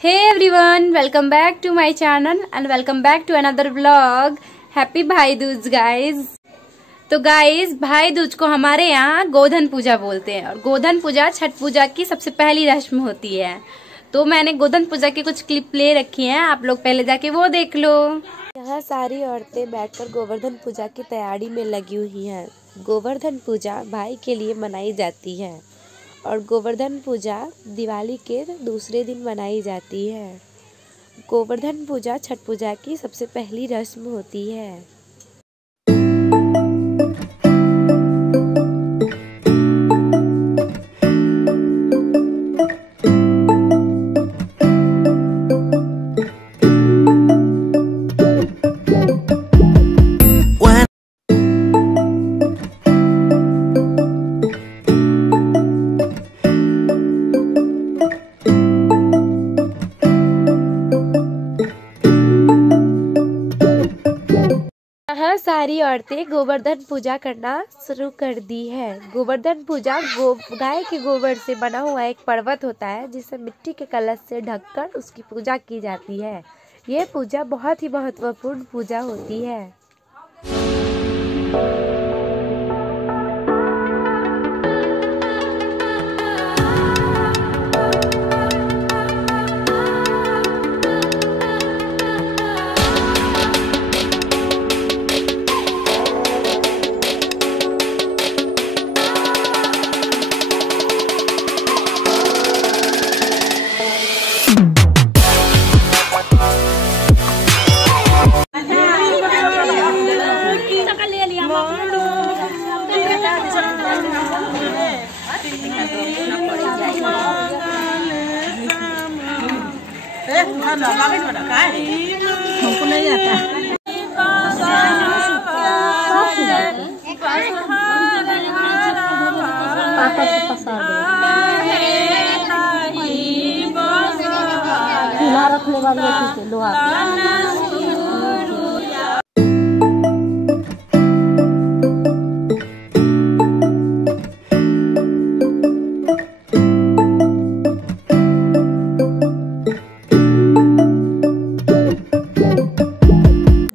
Hey everyone, welcome back to my channel and welcome back to another vlog. Happy भाई Dooj guys. तो guys भाई दूज को हमारे यहाँ गोधन पूजा बोलते हैं और गोधन पूजा छठ पूजा की सबसे पहली रस्म होती है। तो मैंने गोधन पूजा की कुछ क्लिप ले रखी हैं, आप लोग पहले जाके वो देख लो। यहाँ सारी औरतें बैठकर गोवर्धन पूजा की तैयारी में लगी हुई हैं। गोवर्धन पूजा भाई के लिए मनाई जाती है और गोवर्धन पूजा दिवाली के दूसरे दिन मनाई जाती है। गोवर्धन पूजा छठ पूजा की सबसे पहली रस्म होती है। यहाँ सारी औरतें गोवर्धन पूजा करना शुरू कर दी है। गोवर्धन पूजा गाय के गोबर से बना हुआ एक पर्वत होता है जिसे मिट्टी के कलश से ढककर उसकी पूजा की जाती है। ये पूजा बहुत ही महत्वपूर्ण पूजा होती है। हमको नहीं आता। पापा से पसार चूल्हा रखने वाली लोहा।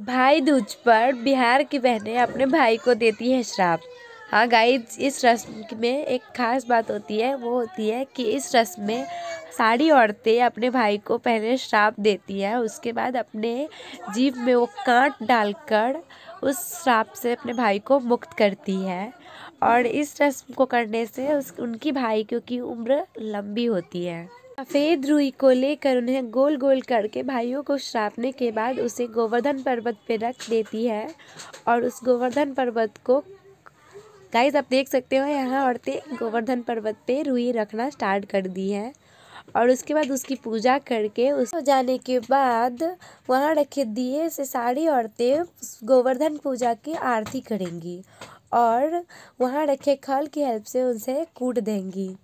भाई दूज पर बिहार की बहनें अपने भाई को देती है श्राप। हाँ गाइस, इस रस्म में एक खास बात होती है, वो होती है कि इस रस्म में सारी औरतें अपने भाई को पहले श्राप देती है, उसके बाद अपने जीभ में वो कांट डालकर उस श्राप से अपने भाई को मुक्त करती है। और इस रस्म को करने से उनकी भाई की उम्र लंबी होती है। सफ़ेद रुई को लेकर उन्हें गोल गोल करके भाइयों को श्रापने के बाद उसे गोवर्धन पर्वत पे रख देती है। और उस गोवर्धन पर्वत को गाइस आप देख सकते हो, यहाँ औरतें गोवर्धन पर्वत पे रुई रखना स्टार्ट कर दी है। और उसके बाद उसकी पूजा करके उस हो जाने के बाद वहाँ रखे दिए से सारी औरतें गोवर्धन पूजा की आरती करेंगी और वहाँ रखे खल की हेल्प से उनसे कूट देंगी।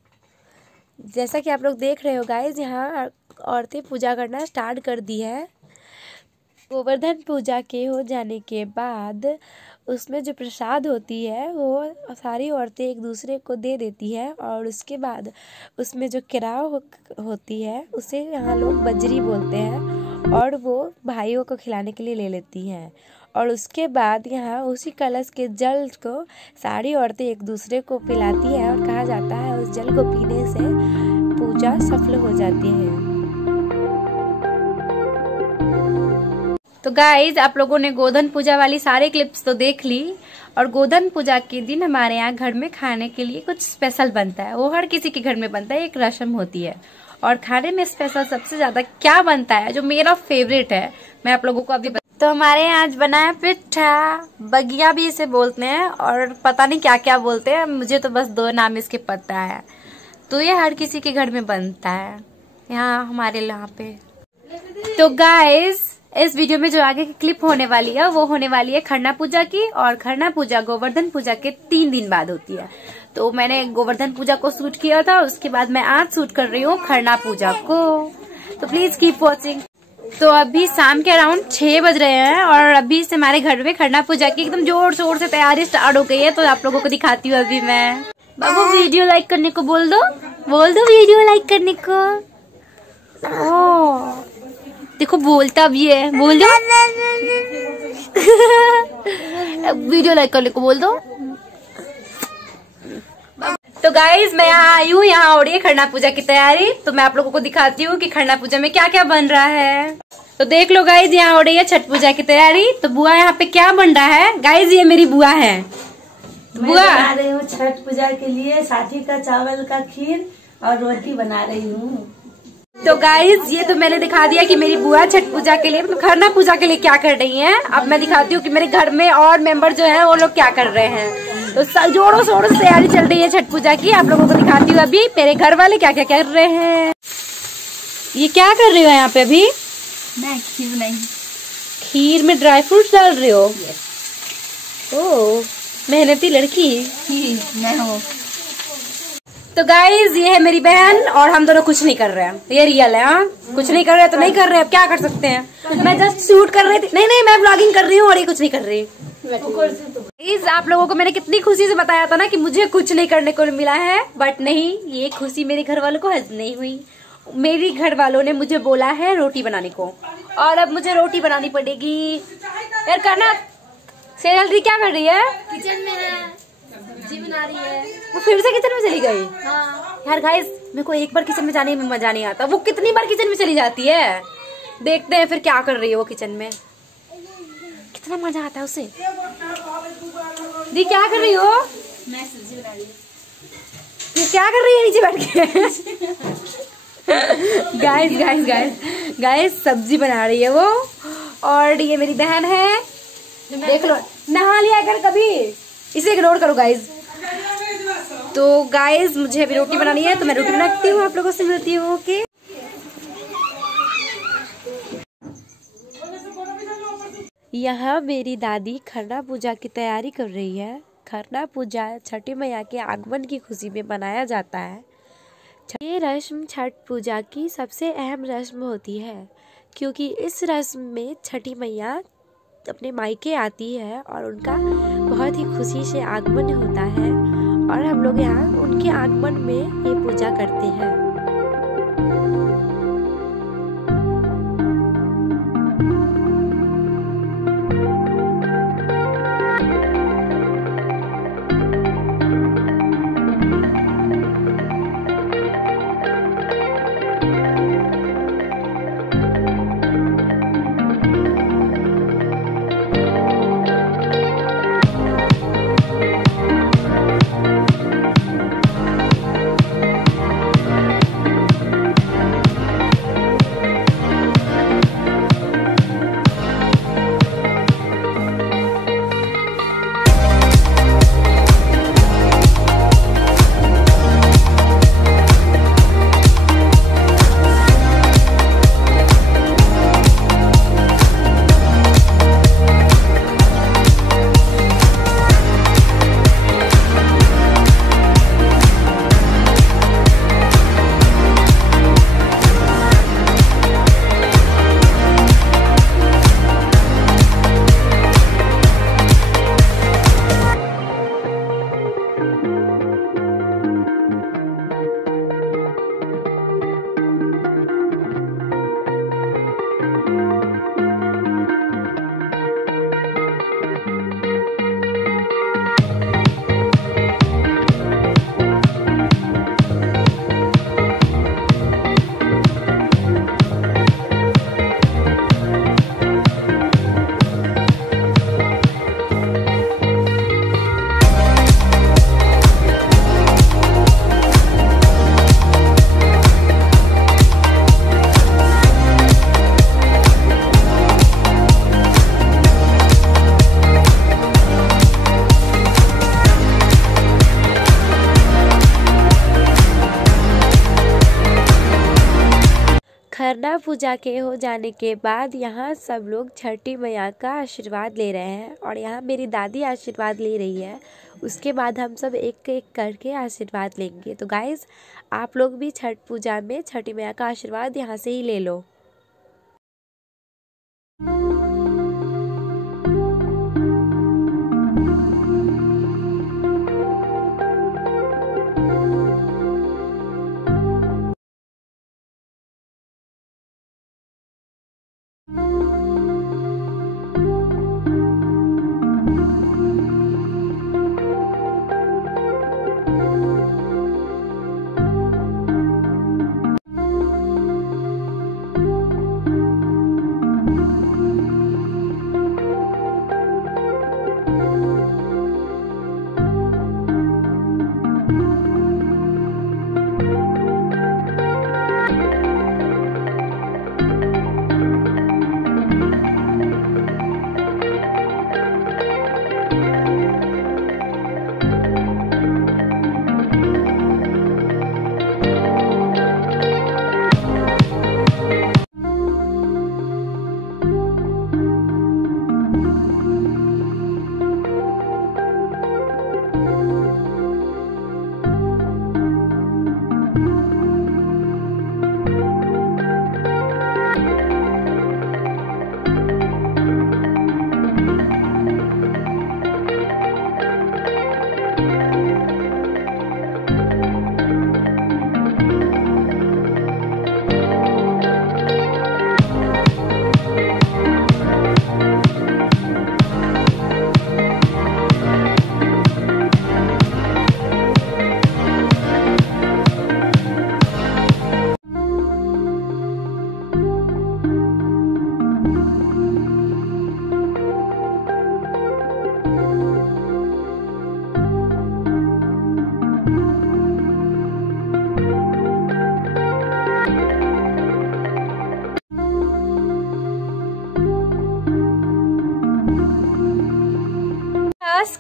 जैसा कि आप लोग देख रहे हो गाइस, यहाँ औरतें पूजा करना स्टार्ट कर दी है। गोवर्धन पूजा के हो जाने के बाद उसमें जो प्रसाद होती है वो सारी औरतें एक दूसरे को दे देती है। और उसके बाद उसमें जो केराव होती है उसे यहाँ लोग बजरी बोलते हैं और वो भाइयों को खिलाने के लिए ले लेती हैं। और उसके बाद यहाँ उसी कलश के जल को सारी औरतें एक दूसरे को पिलाती है और कहा जाता है उस जल को पीने से पूजा सफल हो जाती है। तो गाइज आप लोगों ने गोधन पूजा वाली सारे क्लिप्स तो देख ली। और गोधन पूजा के दिन हमारे यहाँ घर में खाने के लिए कुछ स्पेशल बनता है, वो हर किसी के घर में बनता है, एक रस्म होती है। और खाने में स्पेशल सबसे ज्यादा क्या बनता है, जो मेरा फेवरेट है, मैं आप लोगों को अभी तो हमारे यहाँ आज बना है पिट्ठा, बगिया भी इसे बोलते हैं और पता नहीं क्या क्या बोलते हैं, मुझे तो बस दो नाम इसके पता है। तो ये हर किसी के घर में बनता है यहाँ हमारे यहाँ पे। तो गाइस इस वीडियो में जो आगे की क्लिप होने वाली है वो होने वाली है खरना पूजा की। और खरना पूजा गोवर्धन पूजा के 3 दिन बाद होती है। तो मैंने गोवर्धन पूजा को शूट किया था, उसके बाद मैं आज शूट कर रही हूँ खरना पूजा को। तो प्लीज कीप वॉचिंग। तो अभी शाम के अराउंड 6 बज रहे हैं और अभी से हमारे घर में खरना पूजा की एकदम जोर शोर से तैयारी स्टार्ट हो गई है। तो आप लोगों को दिखाती हूँ अभी मैं। बाबू वीडियो लाइक करने को बोल दो वीडियो लाइक करने को। देखो बोलता भी है, बोल दो। वीडियो लाइक करने को बोल दो। तो गाइज मैं यहाँ आई हूँ, यहाँ हो रही है खरना पूजा की तैयारी। तो मैं आप लोगों को दिखाती हूँ कि खरना पूजा में क्या क्या बन रहा है। तो देख लो गाइज, यहाँ हो रही है छठ पूजा की तैयारी। तो बुआ यहाँ पे क्या बन रहा है गाइज, ये मेरी बुआ है। बुआ बना रही हूँ छठ पूजा के लिए साठी का चावल का खीर और रोटी बना रही हूँ। तो गाइज ये तो मैंने दिखा दिया कि मेरी बुआ छठ पूजा के लिए, खरना पूजा के लिए क्या कर रही है। अब मैं दिखाती हूँ कि मेरे घर में और मेंबर जो है वो लोग क्या कर रहे हैं। तो जोरों शोरों से तैयारी चल रही है छठ पूजा की। आप लोगों को दिखाती हूँ अभी मेरे घर वाले क्या क्या कर रहे हैं। ये क्या कर रही हो यहाँ पे अभी? मैं खीर नहीं, खीर में ड्राई फ्रूट्स डाल रहे हो? ओह मेहनती लड़की। मैं हूँ। तो गाइज ये है मेरी बहन और हम दोनों कुछ नहीं कर रहे हैं, ये रियल है। हाँ कुछ नहीं कर रहे तो नहीं कर रहे, अब क्या कर सकते हैं। मैं जस्ट शूट कर रही थी, नहीं मैं व्लॉगिंग कर रही हूँ और ये कुछ नहीं कर रही। गाइज आप लोगों को मैंने कितनी खुशी से बताया था ना कि मुझे कुछ नहीं करने को मिला है, बट नहीं, ये खुशी मेरे घर वालों को हजम नहीं हुई। मेरी घर वालों ने मुझे बोला है रोटी बनाने को, और अब मुझे रोटी बनानी पड़ेगी। यार करना सेरल दी क्या कर रही है? किचन में है, सब्जी बना रही है। वो फिर से किचन में चली गई। हाँ। यार गाइस मेरे को एक बार किचन में जाने में मजा नहीं आता, वो कितनी बार किचन में चली जाती है। देखते हैं फिर क्या कर रही है वो किचन में, कितना मजा आता है उसे। दी क्या कर रही हो? मैं सब्जी बना रही हूँ। क्या कर रही है नीचे बैठ के? गाइस सब्जी बना रही है वो। और ये मेरी बहन है, देख लो नहा लिया कर कभी, इसे इग्नोर करो गाइज। तो गाइज मुझे अभी रोटी बनानी है, तो मैं रोटी बनाती हूँ, आप लोगों से मिलती हूँ। ओके यहाँ मेरी दादी खरना पूजा की तैयारी कर रही है। खरना पूजा छठी मैया के आगमन की खुशी में मनाया जाता है। ये रस्म छठ पूजा की सबसे अहम रस्म होती है, क्योंकि इस रस्म में छठी मैया अपने मायके आती है और उनका बहुत ही खुशी से आगमन होता है, और हम लोग यहाँ उनके आगमन में ये पूजा करते हैं। खरना पूजा के हो जाने के बाद यहाँ सब लोग छठी मैया का आशीर्वाद ले रहे हैं, और यहाँ मेरी दादी आशीर्वाद ले रही है। उसके बाद हम सब एक एक करके आशीर्वाद लेंगे। तो गाइज़ आप लोग भी छठ पूजा में छठी मैया का आशीर्वाद यहाँ से ही ले लो।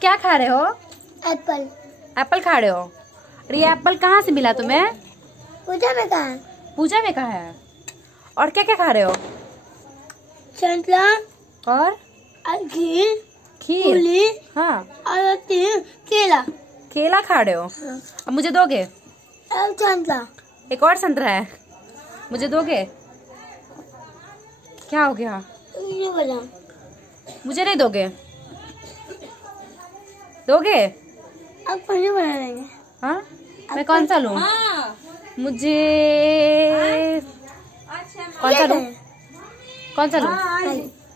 क्या खा रहे हो? एप्पल। एप्पल खा रहे हो? और ये एप्पल कहाँ से मिला तुम्हें? पूजा में कहा? पूजा में कहा है। और क्या क्या खा रहे हो? संतरा और खीर। खीर? हाँ। और केला। केला खा रहे हो? हाँ। अब मुझे दोगे? संतरा। एक और संतरा है, मुझे दोगे? क्या हो गया? ये बना। मुझे नहीं दोगे? दोगे? अब कौन सा बना लेंगे? हाँ, मैं कौन सा लूँ? मुझे कौन सा लूँ? कौन सा लूँ?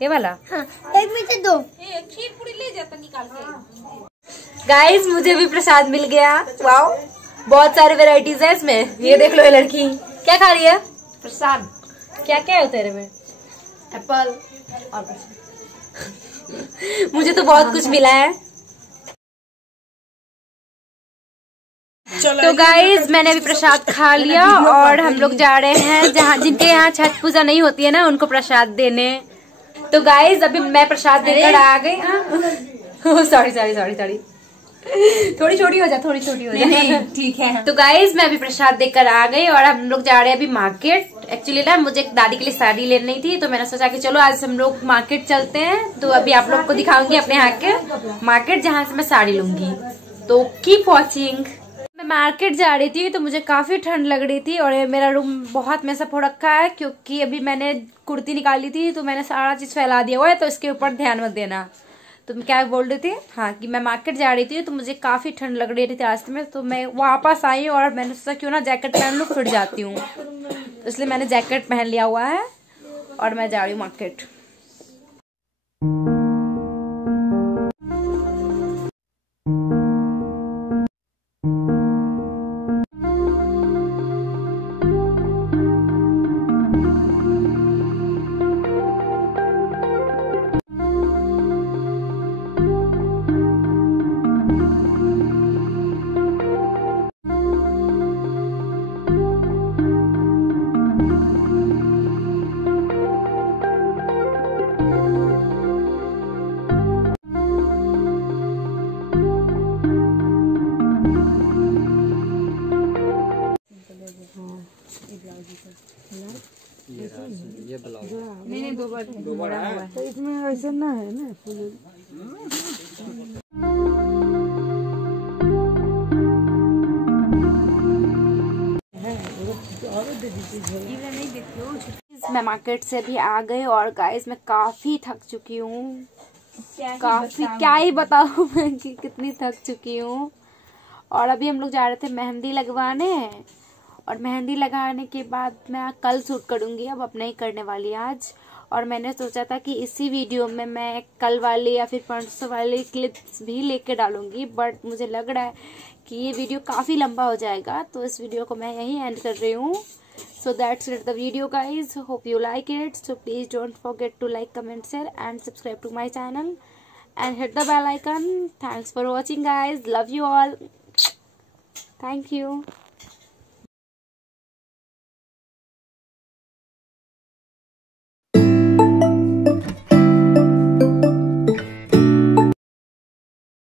ये वाला? हाँ, एक में से 2 खीर पूरी ले जाता निकाल के। गाइस, मुझे भी प्रसाद मिल गया। वाओ, बहुत सारे वैरायटीज है इसमें। ये देख लो, ये लड़की क्या खा रही है? प्रसाद। क्या क्या है तेरे में? एप्पल और मुझे तो बहुत कुछ मिला है। तो गाइज, मैंने अभी प्रसाद खा लिया और हम लोग जा रहे हैं जहाँ जिनके यहाँ छठ पूजा नहीं होती है ना, उनको प्रसाद देने। तो गाइज, अभी मैं प्रसाद देकर आ गई। सॉरी थोड़ी छोटी हो जा। ठीक है। तो गाइज, मैं अभी प्रसाद देकर आ गई और हम लोग जा रहे हैं अभी मार्केट। एक्चुअली ना मुझे एक दादी के लिए साड़ी लेनी थी, तो मैंने सोचा कि चलो आज हम लोग मार्केट चलते हैं। तो अभी आप लोग को दिखाऊंगी अपने यहाँ के मार्केट जहाँ से मैं साड़ी लूंगी। तो कीप वॉचिंग। मैं मार्केट जा रही थी तो मुझे काफी ठंड लग रही थी और मेरा रूम बहुत मैसअप हो रखा है, क्योंकि अभी मैंने कुर्ती निकाली थी तो मैंने सारा चीज फैला दिया हुआ है, तो इसके ऊपर ध्यान मत देना। तो मैं क्या बोल रही थी, हाँ, कि मैं मार्केट जा रही थी तो मुझे काफी ठंड लग रही थी रास्ते में, तो मैं वापस आई और मैंने सोचा क्यों ना जैकेट पहन लूं, फिर जाती हूँ। तो इसलिए मैंने जैकेट पहन लिया हुआ है और मैं जा रही हूँ मार्केट। ये ब्लाउज नहीं, 2 बड़ा हुआ है। तो इसमें ऐसा ना है ना मैं मार्केट से भी आ गई और गाइस मैं काफी थक चुकी हूँ। काफी क्या ही बताऊँ मैं कि कितनी थक चुकी हूँ। और अभी हम लोग जा रहे थे मेहंदी लगवाने, और मेहंदी लगाने के बाद मैं कल शूट करूँगी, अब नहीं करने वाली आज। और मैंने सोचा था कि इसी वीडियो में मैं कल वाली या फिर परसों वाली क्लिप्स भी लेके डालूंगी, बट मुझे लग रहा है कि ये वीडियो काफ़ी लंबा हो जाएगा, तो इस वीडियो को मैं यहीं एंड कर रही हूँ। So that's it, the video guys. Hope you like it. So please don't forget to like, comment, share and subscribe to my channel and hit the bell icon. Thanks for watching guys. Love you all. Thank you.